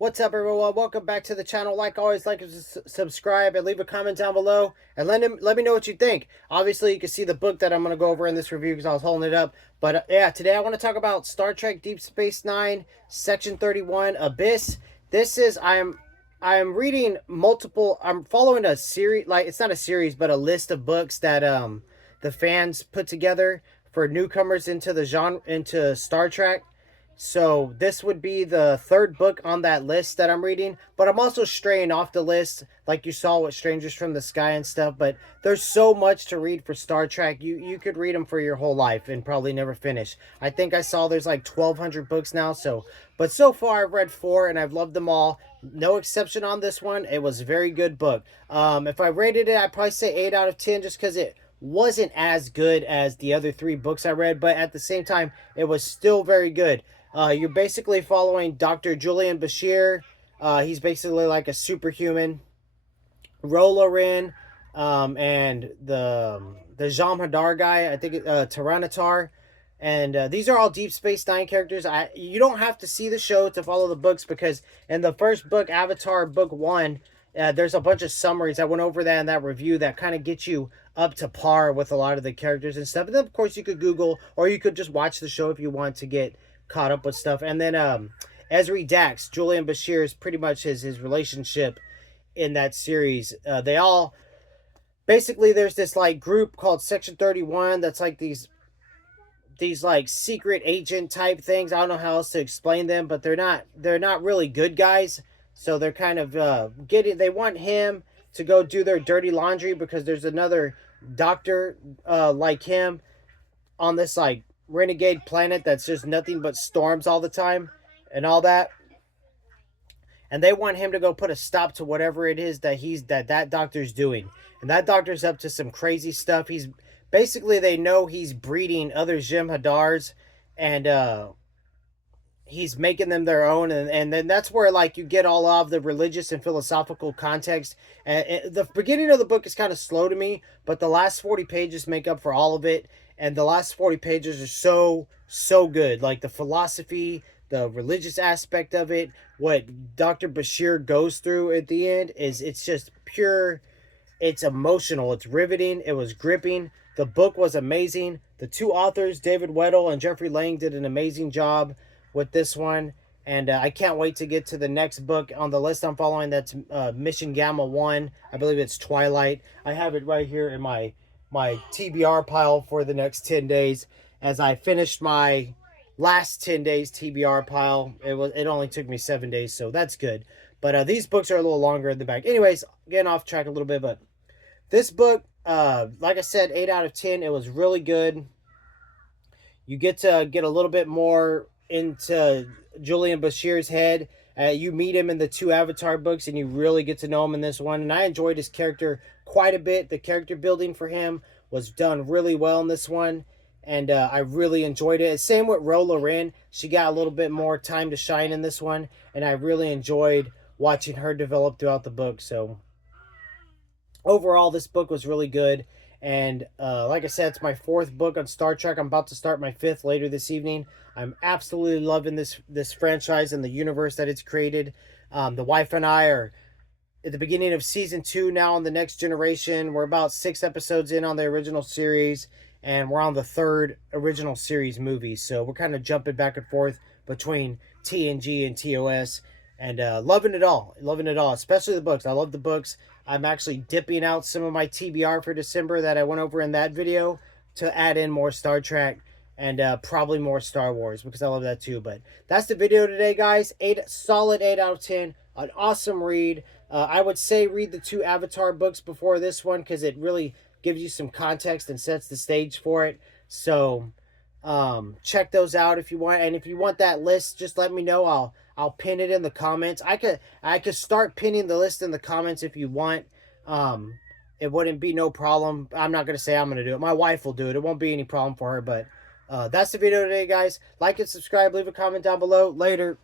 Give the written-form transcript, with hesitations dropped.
What's up, everyone? Welcome back to the channel. Like always, like and subscribe and leave a comment down below and let me know what you think. Obviously, you can see the book that I'm going to go over in this review because I was holding it up. But yeah, today I want to talk about Star Trek Deep Space Nine, Section 31, Abyss. This is I'm reading multiple. I'm following a series, like it's not a series, but a list of books that the fans put together for newcomers into the genre, into Star Trek. So this would be the third book on that list that I'm reading, but I'm also straying off the list, like you saw with Strangers from the Sky and stuff. But there's so much to read for Star Trek. You could read them for your whole life and probably never finish. I think I saw there's like 1,200 books now. But so far I've read 4 and I've loved them all. No exception on this one. It was a very good book. If I rated it, I'd probably say 8 out of 10, just because it wasn't as good as the other 3 books I read, but at the same time, it was still very good. You're basically following Dr. Julian Bashir. He's basically like a superhuman. Rolo Ren, and the Jem'Hadar guy, I think Tyranitar. And these are all Deep Space Nine characters. You don't have to see the show to follow the books, because in the first book, Avatar Book 1, there's a bunch of summaries. I went over that in that review that kind of get you up to par with a lot of the characters and stuff. And then, of course, you could Google, or you could just watch the show if you want to get caught up with stuff. And then Ezri Dax, Julian Bashir, is pretty much his relationship in that series. They all basically, there's this like group called Section 31 that's like these like secret agent type things. I don't know how else to explain them, but they're not really good guys. So they're kind of they want him to go do their dirty laundry, because there's another doctor like him on this like renegade planet that's just nothing but storms all the time and all that. And they want him to go put a stop to whatever it is that doctor's doing. And that doctor's up to some crazy stuff. He's basically, they know he's breeding other Jem'Hadars, and he's making them their own. And then that's where like you get all of the religious and philosophical context. And the beginning of the book is kind of slow to me, but the last 40 pages make up for all of it. And the last 40 pages are so good. Like the philosophy, the religious aspect of it, what Dr. Bashir goes through at the end it's just pure. It's emotional, it's riveting, it was gripping. The book was amazing. The 2 authors, David Weddle and Jeffrey Lang, did an amazing job with this one. And I can't wait to get to the next book on the list I'm following. That's Mission Gamma 1. I believe it's Twilight. I have it right here in my TBR pile for the next 10 days, as I finished my last 10 days TBR pile. It only took me 7 days, so that's good. But these books are a little longer in the back. Anyways, getting off track a little bit, but this book, like I said, 8 out of 10. It was really good. You get to get a little bit more into Julian Bashir's head. You meet him in the 2 Avatar books, and you really get to know him in this one. And I enjoyed his character quite a bit. The character building for him was done really well in this one, and I really enjoyed it. Same with Rolo Ren. She got a little bit more time to shine in this one, and I really enjoyed watching her develop throughout the book. So overall, this book was really good. And like I said, it's my 4th book on Star Trek. I'm about to start my 5th later this evening. I'm absolutely loving this franchise and the universe that it's created. The wife and I are at the beginning of season 2 now on The Next Generation. We're about 6 episodes in on the original series, and we're on the 3rd original series movie. So we're kind of jumping back and forth between TNG and TOS, and loving it all, especially the books. I love the books. I'm actually dipping out some of my TBR for December that I went over in that video to add in more Star Trek and probably more Star Wars, because I love that too. But that's the video today, guys. Solid 8 out of 10. An awesome read. I would say read the 2 Avatar books before this one, because it really gives you some context and sets the stage for it. So check those out if you want. And if you want that list, just let me know. I'll pin it in the comments. I could start pinning the list in the comments if you want. It wouldn't be no problem. I'm not going to say I'm going to do it. My wife will do it. It won't be any problem for her. But that's the video today, guys. Like and subscribe. Leave a comment down below. Later.